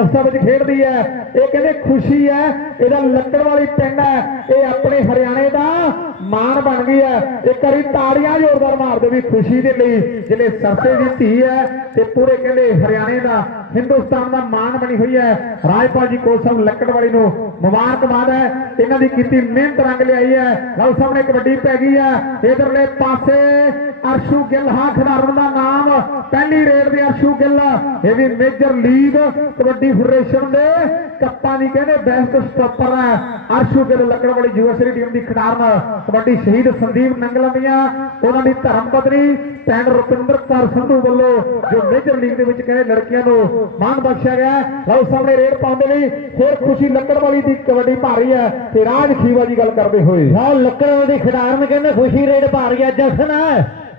ਅਵਸਥਾ ਵਿੱਚ ਖੇਡਦੀ ਹੈ। ਇਹ ਕਹਿੰਦੇ ਖੁਸ਼ੀ ਹੈ। ਇਹਦਾ ਲੱਕੜ ਵਾਲੀ ਪਿੰਡ ਹੈ। ਇਹ ਆਪਣੇ ਹਰਿਆਣੇ ਦਾ ਮਾਣ ਬਣ ਗਈ ਹੈ। ਇਹ ਵਾਰੀ ਤਾੜੀਆਂ ਜ਼ੋਰਦਾਰ ਮਾਰ ਦੇ ਵੀ ਖੁਸ਼ੀ ਦੇ ਲਈ। ਜਿਹੜੇ ਸਰਸੇ ਦੀ ਧੀ ਹੈ ਤੇ ਪੂਰੇ ਕਹਿੰਦੇ ਹਰਿਆਣੇ ਦਾ ਹਿੰਦੁਸਤਾਨ ਦਾ ਮਾਣ ਬਣੀ ਹੋਈ ਹੈ। ਰਾਜਪਾਲ ਜੀ ਕੋਲ ਸਾਹਿਬ ਲੱਕੜ ਵਾਲੀ ਨੂੰ ਮੁਬਾਰਕਬਾਦ ਹੈ। ਇਹਨਾਂ ਦੀ ਕੀਤੀ ਮਿਹਨਤ ਰੰਗ ਲਿਆਈ ਹੈ। ਲਓ ਸਾਹਮਣੇ ਕਬੱਡੀ ਪੈ ਗਈ ਹੈ। ਇਧਰਲੇ ਪਾਸੇ ਅਰਸ਼ੂ ਗਿੱਲ ਹਾਂ ਖਿਡਾਰਨ ਦਾ ਨਾਮ। ਪਹਿਲੀ ਰੇਡ ਦੇ ਅਰਸ਼ੂ ਗਿੱਲ। ਇਹ ਵੀ ਮੇਜਰ ਲੀਗ ਕਬੱਡੀ ਫੈਡਰੇਸ਼ਨ ਦੇ ਕੱਪਾਂ ਦੀ ਕਹਿੰਦੇ ਬੈਸਟ ਸਟਾਪਰ ਹੈ। Arshu Gill Lakkarwali USA team ਦੀ ਖਿਡਾਰਨ ਕਬੱਡੀ ਸ਼ਹੀਦ ਸੰਦੀਪ ਨੰਗਲਮੀਆਂ ਉਹਨਾਂ ਦੀ ਧਰਮ ਪਤਨੀ ਪਿੰਡ ਰੁਪਿੰਦਰ ਕੌਰ ਸੰਧੂ ਵੱਲੋਂ ਜੋ ਮੇਜਰ ਲੀਗ ਦੇ ਵਿੱਚ ਕਹਿੰਦੇ ਲੜਕੀਆਂ ਨੂੰ ਮਾਣ ਬਖਸ਼ਿਆ ਗਿਆ ਲਓ ਸਾਹਮਣੇ ਰੇਡ ਪਾਉਂਦੇ ਲਈ ਫਿਰ ਖੁਸ਼ੀ ਲੱਕੜ ਵਾਲੀ ਦੀ ਕਬੱਡੀ ਭਾਰੀ ਹੈ ਤੇ ਰਾਜ ਖੀਵਾ ਦੀ ਗੱਲ ਕਰਦੇ ਹੋਏ। ਲਓ ਲੱਕੜ ਵਾਲੀ ਖਿਡਾਰਨ ਕਹਿੰਦੇ ਖੁਸ਼ੀ ਰੇਡ ਭਾਰ ਗਿਆ ਜਸ਼ਨ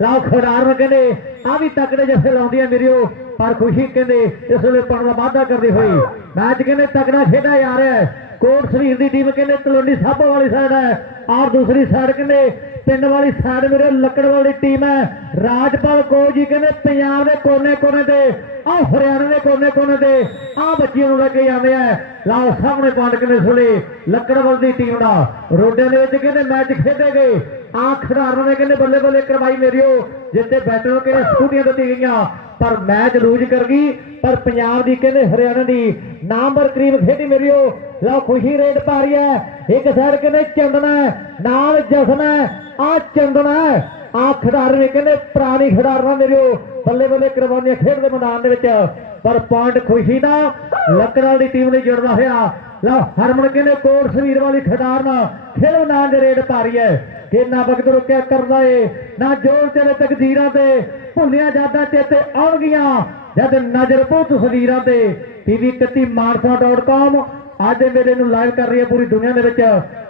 ਲਓ ਖਿਡਾਰਨ ਕਹਿੰਦੇ ਆ ਵੀ ਤਕੜੇ ਜੱਫੇ ਲਾਉਂਦੀਆਂ ਮੇਰਿਓ, ਪਰ ਖੁਸ਼ੀ ਕਹਿੰਦੇ ਇਸ ਵੇਲੇ ਪਣ ਦਾ ਵਾਅਦਾ ਕਰਦੇ ਹੋਏ। ਮੈਚ ਕਹਿੰਦੇ ਤਕੜਾ ਖੇਡਾ ਜਾ ਰਿਹਾ ਹੈ। ਕੋਟ ਸਰੀਰ ਦੀ ਟੀਮ ਕਹਿੰਦੇ ਤਲਵੰਡੀ ਸਾਬੋ ਵਾਲੀ ਸਾਈਡ ਹੈ ਔਰ ਦੂਸਰੀ ਸਾਈਡ ਕਹਿੰਦੇ ਪਿੰਡ ਵਾਲੀ ਸਾਈਡ ਮੇਰੇ ਲੱਕੜ ਵਾਲੀ ਟੀਮ ਹੈ। ਰਾਜਪਾਲ ਕੋ ਜੀ ਕਹਿੰਦੇ ਪੰਜਾਬ ਦੇ ਕੋਨੇ-ਕੋਨੇ ਤੇ ਆ ਹਰਿਆਣਾ ਦੇ ਕੋਨੇ-ਕੋਨੇ ਤੇ ਆ ਬੱਚਿਆਂ ਨੂੰ ਲੈ ਕੇ ਜਾਂਦੇ ਆ। ਲਓ ਸਾਹਮਣੇ ਪੰਡ ਕਿਨੇ ਸੁਲੇ, ਲੱਕੜ ਦੀ ਟੀਮ ਦਾ। ਰੋਡਿਆਂ ਦੇ ਵਿੱਚ ਕਹਿੰਦੇ ਮੈਚ ਖੇਡੇ ਗਏ। ਆ ਖਿਡਾਰਾਂ ਨੇ ਕਹਿੰਦੇ ਬੱਲੇ ਬੱਲੇ ਕਰਵਾਈ ਮੇਰਿਓ ਜਿੱਤੇ ਬੈਟਰ ਕੇ ਸਕੂਟੀਆਂ ਦਿੱਤੀ ਗਈਆਂ। ਪਰ ਮੈਚ ਲੂਜ ਕਰ ਗਈ। ਪਰ ਪੰਜਾਬ ਦੀ ਕਹਿੰਦੇ ਹਰਿਆਣਾ ਦੀ ਨਾਮਵਰ ਕਰੀਬ ਖੇਡੀ ਮੇਰਿਓ ਲਓ ਖੁਸ਼ੀ ਰੇਡ ਪਾ ਰਹੀ ਹੈ। ਇੱਕ ਸਾਈਡ ਕਹਿੰਦੇ ਚੰਦਨਾ ਨਾਲ ਜਸਨਾ ਆ ਚੰਦਨਾ ਆ ਖਿਡਾਰੀ ਨੇ ਕਹਿੰਦੇ ਪੁਰਾਣੀ ਖਿਡਾਰਨਾ ਮੇਰਿਓ ਬੱਲੇ ਬੱਲੇ ਕਰਵਾਉਂਦੀਆਂ ਖੇਡ ਦੇ ਮੈਦਾਨ ਦੇ ਵਿੱਚ। ਪਰ ਪੁਆਇੰਟ ਖੁਸ਼ੀ ਦਾ ਲੱਕੜਾਂ ਦੀ ਟੀਮ ਨੇ ਜੁੜਦਾ ਹੋਇਆ। ਲਓ ਹਰਮਨ ਕਹਿੰਦੇ ਕੋਟ ਸਵੀਰ ਵਾਲੀ ਖਿਡਾਰਨ ਖੇਡ ਮੈਦਾਨ ਦੇ ਰੇਡ ਪਾ ਰਹੀ ਹੈ। ਕਿੰਨਾ ਵਕਤ ਰੁਕਿਆ ਕਰਦਾ ਏ। ਨਾ ਜੋਰ ਤੇਰੇ ਤਕਦੀਰਾਂ ਤੇ। ਭੁੱਲੀਆਂ ਯਾਦਾਂ ਚੇਤੇ ਆਉਣਗੀਆਂ। ਜਦ ਨਜ਼ਰ ਪਊ ਤਸਵੀਰਾਂ ਤੇ। ਟੀਵੀ 31 ਮਾਨਸਾ.com ਅੱਜ ਇਹ ਮੇਰੇ ਨੂੰ ਲਾਈਵ ਕਰ ਰਹੀ ਹੈ ਪੂਰੀ ਦੁਨੀਆ ਦੇ ਵਿੱਚ।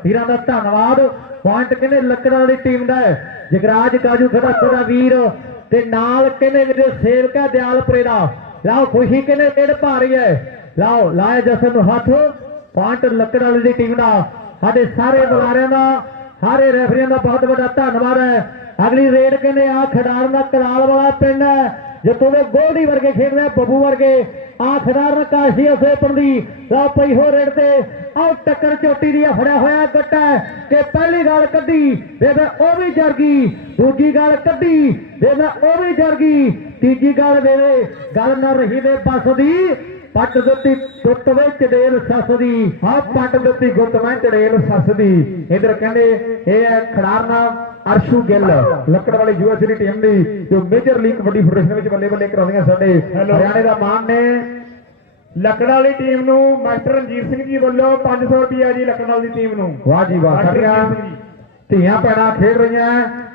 ਵੀਰਾਂ ਦਾ ਧੰਨਵਾਦ। ਪੁਆਇੰਟ ਕਹਿੰਦੇ ਲੱਕੜਾਂ ਵਾਲੀ ਟੀਮ ਦਾ ਹੈ? ਜਗਰਾਜ, ਕਾਜੂ ਖੜਾ ਖੜਾ ਵੀਰ ਤੇ ਨਾਲ ਕਹਿੰਦੇ ਮੇਰੇ ਸੇਵਕਾ ਦਿਆਲਪੁਰੇ ਦਾ ਲਓ, ਖੁਸ਼ੀ ਕਹਿੰਦੇ ਰੇਡ ਭਾਰੀ ਹੈ। ਲਾਓ, ਲਾਇਆ ਜਸਨ ਨੂੰ ਹੱਥ। ਪੁਆਇੰਟ ਲੱਕੜਾਂ ਵਾਲੀ ਦੀ ਟੀਮ ਦਾ। ਸਾਡੇ ਸਾਰੇ ਬੁਲਾਰਿਆਂ ਦਾ, ਸਾਰੇ ਰੈਫਰੀਆਂ ਦਾ ਬਹੁਤ ਵੱਡਾ ਧੰਨਵਾਦ ਹੈ। ਅਗਲੀ ਰੇਡ ਕਹਿੰਦੇ ਆ? ਖਿਡਾਰਨ ਦਾ ਕਲਾਲ ਵਾਲਾ ਪਿੰਡ ਹੈ। ਜਿੱਥੋਂ ਦੇ ਗੋਲਡੀ ਵਰਗੇ ਖੇਡਦੇ ਆ, ਬੱਬੂ ਵਰਗੇ। ਆ ਖਿਡਾਰਨ ਕਾਸ਼ੀ ਅਸੇਪਣ ਦੀ। ਲਾ ਪਈ ਹੋ ਰੇਡ ਤੇ। ਆਹ ਟੱਕਰ ਚੋਟੀ ਦੀ ਫੜਿਆ ਹੋਇਆ ਗੱਟਾ ਹੈ ਪਹਿਲੀ ਗੱਲ ਕੱਢੀ ਵੇਖ ਉਹ ਵੀ ਜਰ ਗਈ। ਦੂਜੀ ਗੱਲ ਕੱਢੀ ਵੇਖ ਉਹ ਵੀ ਜਰ ਗਈ। ਤੀਜੀ ਗੱਲ ਵੇਵੇ ਗੱਲ ਨਾ ਰਹੀ ਵੇ ਬਸ ਦੀ। ਪੱਟ ਦਿੱਤੀ ਟੁੱਟ ਵੇ ਚੜੇਲ ਸੱਸ ਦੀ। ਆ ਪੱਟ ਦਿੱਤੀ ਗੁੱਤ ਮੈਂ ਚੜੇਲ ਸੱਸ ਦੀ। ਇਧਰ ਕਹਿੰਦੇ, ਇਹ ਹੈ ਖਿਡਾਰਨ ਅਰਸ਼ੂ ਗਿੱਲ ਲੱਕੜ ਵਾਲੀ ਯੂਐਸਏ ਦੀ ਟੀਮ ਦੀ ਜੋ ਮੇਜਰ ਲੀਗ ਕਬੱਡੀ ਫੈਡਰੇਸ਼ਨ ਵਿੱਚ ਬੱਲੇ ਬੱਲੇ ਕਰਾਉਂਦੀਆਂ ਸਾਡੇ ਹਰਿਆਣੇ ਦਾ ਮਾਨ ਨੇ। ਲੱਕੜ ਵਾਲੀ ਟੀਮ ਨੂੰ ਮਾਸਟਰ ਰਣਜੀਤ ਸਿੰਘ ਜੀ ਵੱਲੋਂ 500 ਰੁਪਿਆ ਜੀ ਲੱਕੜ ਵਾਲੀ ਟੀਮ ਨੂੰ। ਵਾਹ ਜੀ ਵਾਹ ਮਾਸਟਰ ਧੀਆਂ ਭੈਣਾਂ ਖੇਡ ਰਹੀਆਂ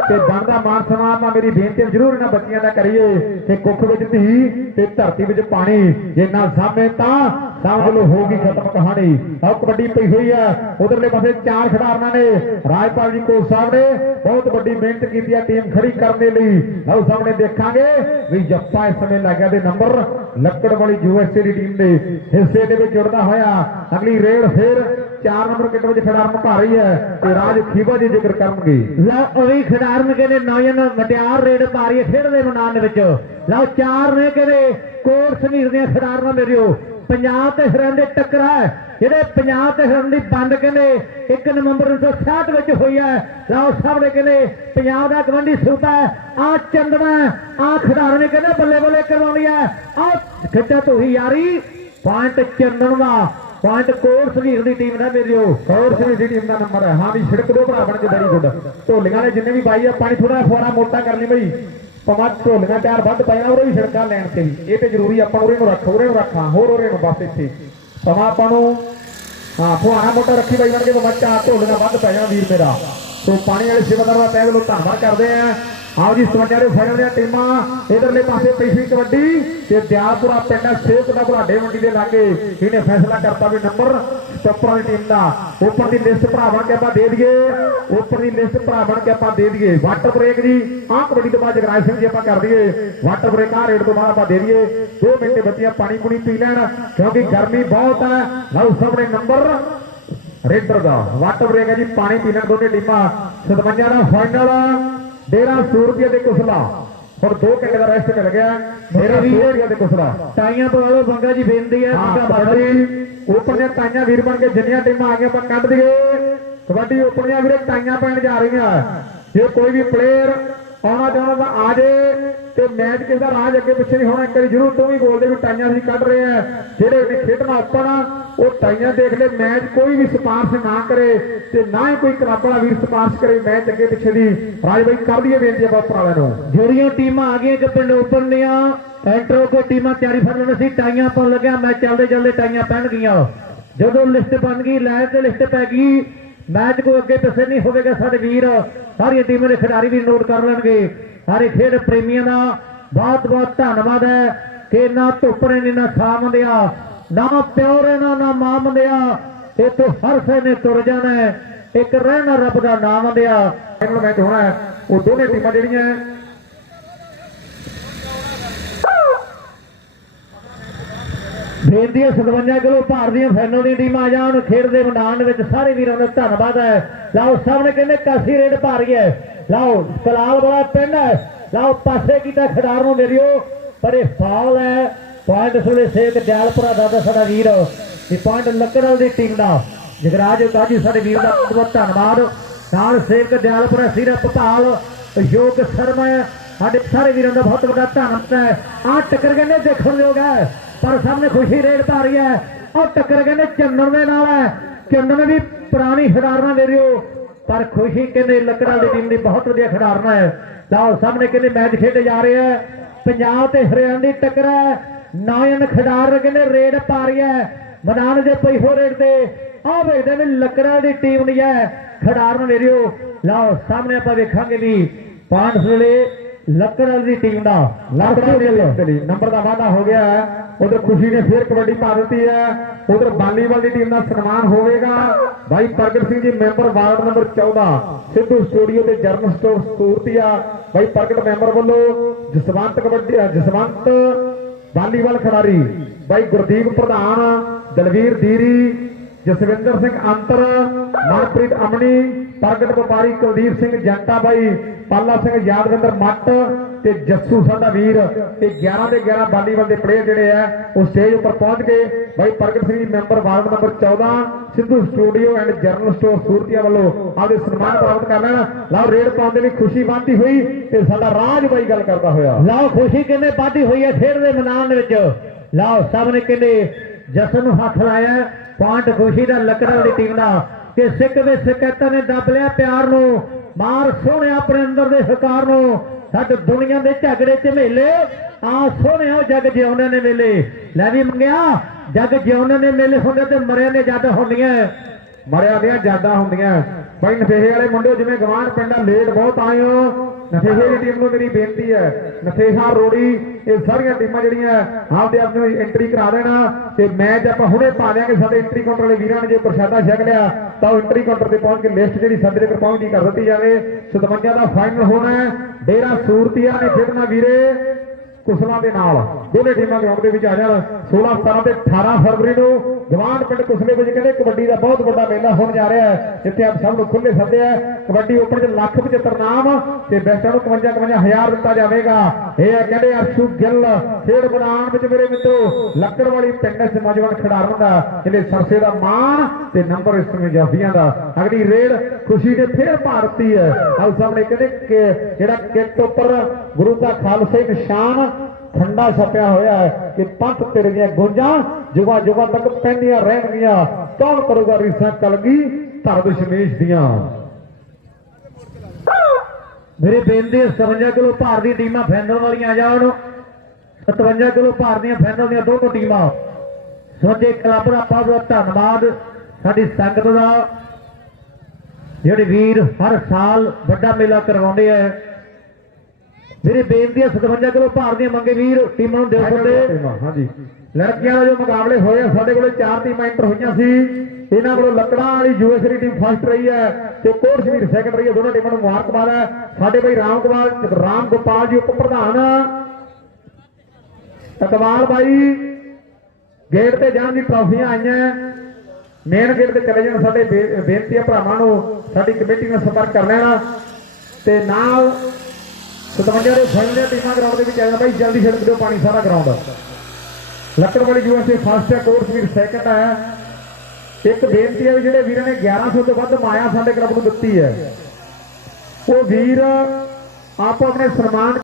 ਤੇ ਬਣਦਾ ਮਾਨ ਸਨਮਾਨ ਤਾਂ ਮੇਰੀ ਬੇਨਤੀ ਜ਼ਰੂਰ ਇਹਨਾਂ ਬੱਚੀਆਂ ਦਾ ਕਰੀਏ। ਕਿ ਕੁੱਖ ਵਿੱਚ ਧੀ ਤੇ ਧਰਤੀ ਵਿੱਚ ਪਾਣੀ, ਜੇ ਨਾ ਸਾਹਮਣੇ ਤਾਂ ਸਮਝ ਲਓ ਹੋਗੀ ਖਤਮ ਕਹਾਣੀ। ਆਹ ਕਬੱਡੀ ਪਈ ਹੋਈ ਹੈ, ਉਧਰਲੇ ਪਾਸੇ ਚਾਰ ਖਿਡਾਰਨਾਂ ਨੇ, ਰਾਜਪਾਲ ਜੀ ਕੋਲ ਸਾਹਿਬ ਨੇ ਬਹੁਤ ਵੱਡੀ ਮਿਹਨਤ ਕੀਤੀ ਹੈ ਟੀਮ ਖੜੀ ਕਰਨ ਦੇ ਲਈ। ਆਓ ਸਾਹਮਣੇ ਦੇਖਾਂਗੇ ਵੀ ਜੱਫਾ ਇਸ ਸਮੇਂ ਲੱਗਿਆ ਦੇ ਨੰਬਰ ਲੱਕੜ ਵਾਲੀ ਯੂਐਸਏ ਦੀ ਟੀਮ ਦੇ ਹਿੱਸੇ ਦੇ ਵਿੱਚ ਜੁੜਦਾ ਹੋਇਆ। ਅਗਲੀ ਰੇਡ ਫੇਰ 4 ਨੰਬਰ ਕਿੱਟ ਵਿੱਚ ਖਿਡਾਰਨ ਭਾ ਹੈ ਤੇ ਰਾਜ ਖੀਬਾ ਜੀ ਜ਼ਿਕਰ ਕਰਨਗੇ। ਲਓ, ਉਹ ਵੀ ਖਿਡਾਰਨ ਕਹਿੰਦੇ ਨੌਜਵਾਨ ਮਟਿਆਰ ਰੇਡ ਪਾ ਰਹੀ ਹੈ ਮੈਦਾਨ ਦੇ ਵਿੱਚ। ਲਓ, ਚਾਰ ਨੇ ਕਹਿੰਦੇ ਕੋਟ ਸਮੀਰ ਦੀਆਂ ਖਿਡਾਰਨਾਂ ਮੇਰਿਓ ਪੰਜਾਬ ਤੇ ਹਰਿਆਣਾ ਦੇ ਟੱਕਰ ਜਿਹੜੇ ਪੰਜਾਬ ਤੇ ਹਰਿਆਣਾ ਦੀ ਬੰਦ ਕਹਿੰਦੇ 1 ਨਵੰਬਰ 1960 ਵਿੱਚ ਹੋਈ ਹੈ। ਲਓ ਸਾਹਮਣੇ ਕਹਿੰਦੇ ਪੰਜਾਬ ਦਾ ਗਵੰਡੀ ਸੂਬਾ ਹੈ। ਆ ਚੰਦਨਾ ਆ ਖਿਡਾਰਨ ਕਹਿੰਦੇ ਬੱਲੇ ਬੱਲੇ ਕਰਵਾਉਣੀ ਹੈ। ਆ ਖਿੱਚਾ ਤੋਹੀ ਯਾਰੀ, ਪੁਆਇੰਟ ਚੰਦਨ ਦਾ ਪੁਆਇੰਟ ਕੋਟ ਸਮੀਰ ਦੀ ਟੀਮ ਦਾ ਮੇਰਿਓ ਹੋਰ ਸਿੰਘ ਦੀ ਟੀਮ ਦਾ ਨੰਬਰ ਹੈ। ਹਾਂ ਵੀ ਛਿੜਕ ਦੋ ਭਰਾ ਬਣ ਕੇ ਵੈਰੀ ਗੁੱਡ। ਢੋਲੀਆਂ ਦੇ ਜਿੰਨੇ ਵੀ ਬਾਈ ਆ, ਪਾਣੀ ਥੋੜਾ ਫੁਆਰਾ ਮੋਟਾ ਕਰ ਲਈ ਬਈ। ਪਵਾ ਢੋਲੀਆਂ ਤਿਆਰ ਵੱਧ ਪਈਆਂ ਉਹਦੇ ਵੀ ਛਿੜਕਾਂ ਲੈਣ ਤੇ ਵੀ। ਇਹ ਤੇ ਜ਼ਰੂਰੀ ਆਪਾਂ ਉਰੇ ਨੂੰ ਰੱਖ, ਉਰੇ ਨੂੰ ਰੱਖਾਂ ਹੋਰ ਉਰੇ ਨੂੰ ਬਸ ਇੱਥੇ। ਪਵਾ ਆਪਾਂ ਨੂੰ, ਹਾਂ ਫੁਆਰਾ ਮੋਟਾ ਰੱਖੀ ਬਾਈ ਬਣ ਕੇ ਪਵਾ ਚਾਰ ਢੋਲੀਆਂ ਵੱਧ ਪੈ ਜਾਣਾ ਵੀਰ ਮੇਰਾ। ਸੋ ਪਾਣੀ ਵਾਲੇ ਸੇਵਾਦਾਰ ਦਾ ਤਹਿ ਵੱਲੋਂ ਧੰਨਵਾਦ ਕਰਦੇ ਆ। ਆਓ ਜੀ ਸਵੰਡਿਆਂ ਦੇ ਫਾਈਨਲ ਦੀਆਂ ਟੀਮਾਂ। ਇਧਰਲੇ ਪਾਸੇ ਪਈ ਕਬੱਡੀ ਤੇ ਦਿਆਲਪੁਰਾ ਪਿੰਡ ਸੇਵਕ ਦਾ ਬੁਲਾਡੇ ਮੰਡੀ ਦੇ ਲਾਗੇ। ਇਹਨੇ ਫੈਸਲਾ ਕਰਤਾ ਵੀ ਨੰਬਰ ਸਟੱਪਰਾਂ ਦੀ ਟੀਮ ਦਾ। ਉੱਪਰ ਦੀ ਲਿਸਟ ਭਰਾ ਕੇ ਆਪਾਂ ਦੇ ਦਈਏ। ਉੱਪਰ ਦੀ ਲਿਸਟ ਭਰਾ ਕੇ ਆਪਾਂ ਦੇ ਦਈਏ। ਵਾਟਰ ਬ੍ਰੇਕ ਜੀ, ਆਹ ਕਬੱਡੀ ਤੋਂ ਬਾਅਦ ਜਗਰਾਜ ਸਿੰਘ ਜੀ ਆਪਾਂ ਕਰ ਦਈਏ। ਵਾਟਰ ਬ੍ਰੇਕ ਆ ਰੇਡ ਤੋਂ ਬਾਅਦ ਆਪਾਂ ਦੇ ਦਈਏ। 2 ਮਿੰਟ ਦੇ ਪਾਣੀ ਪੁਣੀ ਪੀ ਲੈਣ, ਕਿਉਂਕਿ ਗਰਮੀ ਬਹੁਤ ਹੈ। ਲਓ ਸਾਹਮਣੇ ਨੰਬਰ ਰੇਡਰ ਦਾ। ਵਾਟਰ ਬ੍ਰੇਕ ਹੈ ਜੀ, ਪਾਣੀ ਪੀ ਲੈਣ ਦੋਨੇ ਟੀਮਾਂ। 57 ਦਾ ਫਾਈਨਲ 150 ਰੁਪਏ ਦੇ ਕੁਸਲਾ ਹੁਣ 2 ਘੰਟੇ ਦਾ ਰੈਸਟ ਮਿਲ ਗਿਆ। ਮੇਰਾ ਸੋਹਣੀਆਂ ਦੇ ਕੁਸਰਾ ਟਾਈਆਂ ਪਵਾ ਲਓ ਬੰਗਾ ਜੀ ਬੇਨਤੀ ਹੈ ਬੰਗਾ ਕਬੱਡੀ ਓਪਨ ਦੀਆਂ ਟਾਈਆਂ ਵੀਰ ਬਣ ਕੇ ਜਿੰਨੀਆਂ ਟੀਮਾਂ ਆ ਗਈਆਂ ਆਪਾਂ ਕੱਢ ਦਈਏ। ਕਬੱਡੀ ਓਪਨ ਦੀਆਂ ਵੀਰੇ ਟਾਈਆਂ ਪੈਣ ਜਾ ਰਹੀਆਂ। ਜੇ ਕੋਈ ਵੀ ਪਲੇਅਰ ਆਉਣਾ ਚਾਹੁੰਦਾ ਤਾਂ ਆ ਜੇ ਤੇ ਮੈਚ ਕਿਸੇ ਦਾ ਰਾਜ ਅੱਗੇ ਪਿੱਛੇ ਨਹੀਂ ਹੋਣਾ ਇੱਕ ਵਾਰੀ ਜ਼ਰੂਰ ਤੂੰ ਵੀ ਬੋਲਦੇ ਵੀ ਟਾਈਆਂ ਅਸੀਂ ਕੱਢ ਰਹੇ ਆ ਜਿਹੜੇ ਨੇ ਖੇਡਣਾ ਓਪਨ ਉਹ ਟਾਈਆਂ ਦੇਖ ਲੈ ਮੈਚ ਕੋਈ ਵੀ ਸਿਫਾਰਸ਼ ਨਾ ਕਰੇ ਤੇ ਨਾ ਹੀ ਕੋਈ ਕਲੱਬ ਵਾਲਾ ਵੀਰ ਸਿਫਾਰਸ਼ ਕਰੇ ਮੈਚ ਅੱਗੇ ਪਿੱਛੇ ਦੀ ਰਾਜ ਬਾਈ ਕਰ ਦਈਏ ਬੇਨਤੀ ਆਪਾਂ ਉੱਪਰ ਨੂੰ। ਜਿਹੜੀਆਂ ਟੀਮਾਂ ਆ ਗਈਆਂ ਕਿ ਪਿੰਡ ਓਪਨ ਦੀਆਂ, ਐਂਟਰੋ ਕੋ ਟੀਮਾਂ ਤਿਆਰੀ ਫੜਨ ਸੀ ਟਾਈਆਂ ਪਾਉਣ ਲੱਗਿਆ, ਮੈਂ ਚੱਲਦੇ ਚੱਲਦੇ ਟਾਈਆਂ ਪੈਣ ਗਈਆਂ। ਜਦੋਂ ਲਿਸਟ ਬਣ ਗਈ, ਲਾਈਵ ਤੇ ਲਿਸਟ ਪੈ ਗਈ, ਮੈਚ ਕੋ ਅੱਗੇ ਪਿੱਛੇ ਨਹੀਂ ਹੋਵੇਗਾ ਸਾਡੇ ਵੀਰ। ਸਾਰੀਆਂ ਟੀਮਾਂ ਦੇ ਖਿਡਾਰੀ ਵੀ ਨੋਟ ਕਰ ਲੈਣਗੇ। ਸਾਰੇ ਖੇਡ ਪ੍ਰੇਮੀਆਂ ਦਾ ਬਹੁਤ ਬਹੁਤ ਧੰਨਵਾਦ ਹੈ ਕਿ ਨਾ ਧੁੱਪ ਨੇ ਨਾ ਛਾਂ ਮੰਦਿਆ ਨਾ ਪਿਓ ਰੇ ਨਾ ਨਾ ਮਾਂ ਮੰਦਿਆ ਇੱਥੋਂ ਹਰ ਨੇ ਤੁਰ ਜਾਣਾ ਇੱਕ ਰਹਿਣਾ ਰੱਬ ਦਾ ਨਾਮ ਮੰਦਿਆ ਫਾਈਨਲ ਮੈਚ ਹੋਣਾ ਉਹ ਦੋਨੇ ਟੀਮਾਂ ਜਿਹੜੀਆਂ ਬੇਨਤੀ ਹੈ 57 ਕਿਲੋ ਭਾਰ ਦੀਆਂ ਫਾਈਨਲ ਦੀਆਂ ਟੀਮਾਂ ਆ ਜਾਣ ਖੇਡ ਦੇ ਮੈਦਾਨ ਦੇ ਵਿੱਚ ਸਾਰੇ ਵੀਰਾਂ ਦਾ ਧੰਨਵਾਦ ਹੈ। ਲਾਓ, ਸਾਹਮਣੇ ਕਹਿੰਦੇ ਕਾਸੀ ਰੇਡ ਭਾਰ ਗਿਆ ਹੈ। ਲਾਓ ਕਲਾਲ ਵਾਲਾ ਪਿੰਡ ਹੈ। ਲਾਓ, ਪਾਸੇ ਕੀਤਾ ਖਿਡਾਰ ਨੂੰ ਮੇਰਿਓ ਪਰ ਇਹ ਫਾਲ ਹੈ। ਪੁਆਇੰਟ ਸੁਲੇ ਸੇਖ ਦਿਆਲਪੁਰਾ ਦਾ ਸਾਡਾ ਵੀਰ ਇਹ ਪੁਆਇੰਟ ਲੱਕੜਾਂ ਦੀ ਟੀਮ ਦਾ। ਜਗਰਾਜ ਗਾਜੀ ਸਾਡੇ ਵੀਰ ਦਾ ਬਹੁਤ ਬਹੁਤ ਧੰਨਵਾਦ। ਨਾਲ ਸੇਕ ਦਿਆਲਪੁਰਾ, ਸਿਰਾ ਭਪਾਲ ਯੋਗ ਸ਼ਰਮਾ, ਸਾਡੇ ਸਾਰੇ ਵੀਰਾਂ ਦਾ ਬਹੁਤ ਵੱਡਾ ਧੰਨਵਾਦ ਹੈ। ਆ ਟੱਕਰ ਕਹਿੰਦੇ ਦੇਖਣ ਯੋਗ ਹੈ, ਪਰ ਸਾਹਮਣੇ ਖੁਸ਼ੀ ਰੇਡ ਪਾ ਰਹੀ ਹੈ। ਉਹ ਟੱਕਰ ਕਹਿੰਦੇ ਚੰਨਣ ਦੇ ਨਾਲ ਹੈ। ਚੰਨਣ ਵੀ ਪੁਰਾਣੀ ਖਿਡਾਰਨਾ ਦੇ ਰਿਓ, ਪਰ ਖੁਸ਼ੀ ਕਹਿੰਦੇ ਲੱਕੜਾਂ ਦੀ ਟੀਮ ਦੀ ਬਹੁਤ ਵਧੀਆ ਖਿਡਾਰਨਾ ਹੈ। ਲਓ ਸਾਹਮਣੇ ਕਹਿੰਦੇ ਮੈਚ ਖੇਡੇ ਜਾ ਰਹੇ ਹੈ। ਪੰਜਾਬ ਤੇ ਹਰਿਆਣਾ ਦੀ ਟੱਕਰ ਹੈ। ਨੌਜਵਾਨ ਖਿਡਾਰ ਕਹਿੰਦੇ ਰੇਡ ਪਾ ਰਹੀ ਹੈ ਮੈਦਾਨ ਦੇ ਪਈ ਹੋ ਰੇਡ ਤੇ। ਆਹ ਵੇਖਦੇ ਨੇ ਲੱਕੜਾਂ ਦੀ ਟੀਮ ਨਹੀਂ ਹੈ। ਖਿਡਾਰਨ ਦੇ ਰਿਓ ਲਓ ਸਾਹਮਣੇ ਆਪਾਂ ਵੇਖਾਂਗੇ ਵੀ ਪਾਂਡ ਵੇਲੇ ਲੱਕੜਾਂ ਦੀ ਟੀਮ ਦਾ ਲੱਕੜਾਂ ਦੇ ਦੇ ਨੰਬਰ ਦਾ ਵਾਅਦਾ ਹੋ ਗਿਆ ਹੈ। ਉਧਰ ਖੁਸ਼ੀ ਨੇ ਫੇਰ ਕਬੱਡੀ ਪਾ ਦਿੱਤੀ ਹੈ। ਉਧਰ ਵਾਲੀਬਾਲ ਦੀ ਟੀਮ ਦਾ ਸਨਮਾਨ ਹੋਵੇਗਾ। ਭਾਈ Pargat Singh ji member ward number 14 Sidhu studio ਤੇ ਜਰਨਲ ਸਟੋਰ ਸੂਰਤੀਆ ਭਾਈ ਪ੍ਰਗਟ ਮੈਂਬਰ ਵੱਲੋਂ ਜਸਵੰਤ ਕਬੱਡੀ ਜਸਵੰਤ ਵਾਲੀਬਾਲ ਖਿਡਾਰੀ ਬਾਈ ਗੁਰਦੀਪ ਪ੍ਰਧਾਨ ਦਲਵੀਰ ਦੀਰੀ ਜਸਵਿੰਦਰ ਸਿੰਘ ਅੰਤਰ, ਮਨਪ੍ਰੀਤ ਅਮਣੀ ਪ੍ਰਗਟ ਵਪਾਰੀ ਕੁਲਦੀਪ ਸਿੰਘ ਜੰਟਾ ਬਾਈ, ਪਾਲਾ ਸਿੰਘ ਯਾਦਵਿੰਦਰ ਮੱਟ ਤੇ ਜੱਸੂ ਸਾਡਾ ਵੀਰ ਤੇ 11 ਦੇ 11 ਵਾਲੀਬਾਲ ਦੇ ਪਲੇਅਰ ਜਿਹੜੇ ਆ, ਉਹ ਸਟੇਜ ਉੱਪਰ ਪਹੁੰਚ ਗਏ। ਬਾਈ Pargat Singh member ward number 14 Sidhu studio and general store Suratia ਵੱਲੋਂ ਆਪਦੇ ਸਨਮਾਨ ਪ੍ਰਾਪਤ ਕਰ ਲੈਣ। ਲਓ, ਰੇਡ ਪਾਉਣ ਦੇ ਲਈ ਖੁਸ਼ੀ ਵਾਂਤੀ ਹੋਈ ਤੇ ਸਾਡਾ ਰਾਜ ਬਾਈ ਗੱਲ ਕਰਦਾ ਹੋਇਆ। ਲਓ, ਖੁਸ਼ੀ ਕਹਿੰਦੇ ਬਾਦੀ ਹੋਈ ਹੈ ਖੇਡ ਦੇ ਮੈਦਾਨ ਦੇ ਵਿੱਚ। ਲਓ ਨੇ ਕਹਿੰਦੇ ਜਸਨ ਨੂੰ ਹੱਥ ਲਾਇਆ। ਪੁਆਇੰਟ ਖੁਸ਼ੀ ਦਾ ਲੱਕੜਾਂ ਦੀ ਟੀਮ ਦਾ ਕਿ ਸਿੱਖ ਦੇ ਸਿਕੈਤਾਂ ਨੇ ਦੱਬ ਲਿਆ ਪਿਆਰ ਨੂੰ, ਮਾਰ ਸੋਹਣੇ ਆਪਣੇ ਅੰਦਰ ਦੇ ਹਕਾਰ ਨੂੰ। ਸਾਡੇ ਦੁਨੀਆ ਦੇ ਝਗੜੇ ਝਮੇਲੇ ਆ ਸੋਹਣਿਆ ਜਗ ਜਿਉਂਦੇ ਨੇ ਮੇਲੇ। ਲੈ ਵੀ ਮੰਗਿਆ, ਜਗ ਜਿਉਂਦੇ ਨੇ ਮੇਲੇ ਹੁੰਦੇ ਤੇ ਮਰਿਆ ਨੇ ਜੱਟ ਹੁੰਦੀਆਂ। ਮਰਿਆ ਦੀਆਂ ਯਾਦਾਂ ਹੁੰਦੀਆਂ। ਬਾਈ ਨਫੇਹੇ ਵਾਲੇ ਮੁੰਡੇ ਜਿਵੇਂ ਗਵਾਂਢ ਪਿੰਡਾਂ ਲੇਟ ਬਹੁਤ ਆਏ ਹੋ। ਨਫੇਹੇ ਦੀ ਟੀਮ ਨੂੰ ਮੇਰੀ ਬੇਨਤੀ ਹੈ। ਨਫੇਹਾ, ਰੋੜੀ, ਇਹ ਸਾਰੀਆਂ ਟੀਮਾਂ ਜਿਹੜੀਆਂ ਆਪਦੇ ਆਪ ਨੂੰ ਐਂਟਰੀ ਕਰਾ ਦੇਣਾ। ਤੇ ਮੈਚ ਆਪਾਂ ਹੁਣੇ ਪਾ ਦਿਆਂਗੇ ਸਾਡੇ ਐਂਟਰੀ ਕਾਊਂਟਰ ਵਾਲੇ ਵੀਰਾਂ ਨੇ। ਜੇ ਪ੍ਰਸ਼ਾਦਾ ਛਕ ਲਿਆ, ਤਾਂ ਉਹ ਐਂਟਰੀ ਕਾਊਂਟਰ ਤੇ ਪਹੁੰਚ ਕੇ ਲਿਸਟ ਜਿਹੜੀ ਸਾਡੇ ਤੱਕ ਪਹੁੰਚਦੀ ਕਰ ਦਿੱਤੀ ਜਾਵੇ। 57 ਦਾ ਫਾਈਨਲ ਹੋਣਾ ਹੈ। ਡੇਰਾ ਸੂਰਤੀਆ ਨੇ ਖੇਡਣਾ ਵੀਰੇ। ਕੁਸਲਾ ਦੇ ਨਾਲ ਦੋਨੇ ਟੀਮਾਂ ਗਰਾਊਂਡ ਦੇ ਵਿੱਚ ਆ ਜਾਣ। 16 17 ਤੇ 18 ਫਰਵਰੀ ਨੂੰ ਗਵਾਂਢ ਪਿੰਡ ਕੁਸਲੇ ਵਿੱਚ ਕਹਿੰਦੇ ਕਬੱਡੀ ਦਾ ਬਹੁਤ ਵੱਡਾ ਮੇਲਾ ਹੋਣ ਜਾ ਰਿਹਾ ਹੈ, ਜਿੱਥੇ ਆਪ ਸਭ ਨੂੰ ਖੁੱਲੇ ਸੱਦੇ ਆ ਕਬੱਡੀ ਓਪਨ 'ਚ ਲੱਖ 75 ਨਾਮ ਤੇ ਬੈਸਟਾਂ ਨੂੰ 55 55 ਦਿੱਤਾ ਜਾਵੇਗਾ। ਇਹ ਆ ਕਹਿੰਦੇ ਅਰਸ਼ੂ ਗਿੱਲ, ਖੇਡ ਮੈਦਾਨ ਵਿੱਚ ਮੇਰੇ ਮਿੱਤਰੋ, ਲੱਕੜ ਵਾਲੀ ਪਿੰਡ ਚ ਨੌਜਵਾਨ ਖਿਡਾਰਨ ਦਾ ਜਿਹੜੇ ਸਰਸੇ ਦਾ ਮਾਣ ਤੇ ਨੰਬਰ ਇਸ ਸਮੇਂ ਜਾਫੀਆਂ ਦਾ। ਅਗਲੀ ਰੇਡ ਖੁਸ਼ੀ ਨੇ ਫੇਰ ਭਾਰਤੀ ਹੈ। ਆਓ ਸਾਹਮਣੇ ਕਹਿੰਦੇ ਜਿਹੜਾ ਕਿੱਟ ਉੱਪਰ ਗੁਰੂ ਦਾ ਖਾਲਸੇ ਇੱਕ ਨਿਸ਼ਾਨ ਖੰਡਾ ਛਪਿਆ ਹੋਇਆ ਹੈ ਕਿ ਪੰਥ ਤੇਰੇ ਦੀਆਂ ਗੁੰਜਾਂ ਜੁਗਾ ਜੁਗਾ ਤੱਕ ਪੈਂਦੀਆਂ ਰਹਿਣਗੀਆਂ। ਕੌਣ ਕਰੂਗਾ ਰੀਸਾਂ ਕਲਗੀ ਧਰ ਦਸ਼ਮੇਸ਼ ਦੀਆਂ। ਮੇਰੇ ਬੇਨਤੀ ਹੈ 57 ਕਿਲੋ ਭਾਰ ਦੀ ਟੀਮਾਂ ਫਾਈਨਲ ਵਾਲੀਆਂ ਜਾਣ 57 ਕਿਲੋ ਭਾਰ ਦੀਆਂ ਫਾਈਨਲ ਦੀਆਂ ਦੋਨੋਂ ਟੀਮਾਂ। ਸੋਝੇ ਕਲੱਬ ਦਾ ਬਹੁਤ ਬਹੁਤ ਧੰਨਵਾਦ। ਸਾਡੀ ਸੰਗਤ ਦਾ। ਜਿਹੜੇ ਵੀਰ ਹਰ ਸਾਲ ਵੱਡਾ ਮੇਲਾ ਕਰਵਾਉਂਦੇ ਆ। ਮੇਰੀ ਬੇਨਤੀ ਹੈ 57 ਕਿਲੋ ਭਾਰ ਦੀਆਂ ਮੰਗੇ ਵੀਰ ਟੀਮਾਂ ਨੂੰ ਦਿਓ ਤੁਹਾਡੇ ਹਾਂਜੀ। ਲੜਕੀਆਂ ਦੇ ਜੋ ਮੁਕਾਬਲੇ ਹੋਏ ਸਾਡੇ ਕੋਲੇ ਚਾਰ ਟੀਮਾਂ ਇੰਟਰ ਹੋਈਆਂ ਸੀ। ਇਹਨਾਂ ਕੋਲੋਂ ਲੱਕੜਾਂ ਵਾਲੀ ਯੂਐਸਡੀ ਟੀਮ ਫਸਟ ਰਹੀ ਹੈ ਤੇ ਕੋਟ ਸ਼ਮੀਰ ਸੈਕੰਡ ਰਹੀ ਹੈ ਦੋਨੋਂ ਟੀਮਾਂ ਨੂੰ ਮੁਬਾਰਕਬਾਦ ਹੈ। ਸਾਡੇ ਭਾਈ ਰਾਮ ਕੁਮਾਰ ਰਾਮ ਗੋਪਾਲ ਜੀ ਉਪ ਪ੍ਰਧਾਨ ਇਕਬਾਲ ਬਾਈ ਗੇਟ ਤੇ ਜਾਣ ਦੀ ਟਰਾਫੀਆਂ ਆਈਆਂ ਮੇਨ ਗੇਟ ਤੇ ਚਲੇ ਜਾਣ ਸਾਡੇ ਬੇਨਤੀ ਹੈ ਭਰਾਵਾਂ ਨੂੰ ਸਾਡੀ ਕਮੇਟੀ ਨਾਲ ਸੰਪਰਕ ਕਰ ਲੈਣਾ। ਤੇ ਨਾਲ 57 ਦੇ ਫਾਈਨਲ ਟੀਮਾਂ ਗਰਾਊਂਡ ਦੇ ਵਿੱਚ ਆਇਆ ਬਾਈ, ਜਲਦੀ ਛੱਡ ਦਿਓ ਪਾਣੀ ਸਾਰਾ ground Lakkarwali USA first ਹੈ ਕੋਰਸ ਵੀਰ ਸੈਕੰਡ ਹੈ। ਇੱਕ ਬੇਨਤੀ ਹੈ ਵੀ ਜਿਹੜੇ ਵੀਰਾਂ ਨੇ 1100 ਤੋਂ ਵੱਧ ਮਾਇਆ ਸਾਡੇ ਕਲੱਬ ਨੂੰ ਦਿੱਤੀ ਹੈ। ਉਹ ਵੀਰ, ਆਪੋ ਆਪਣੇ ਸਨਮਾਨ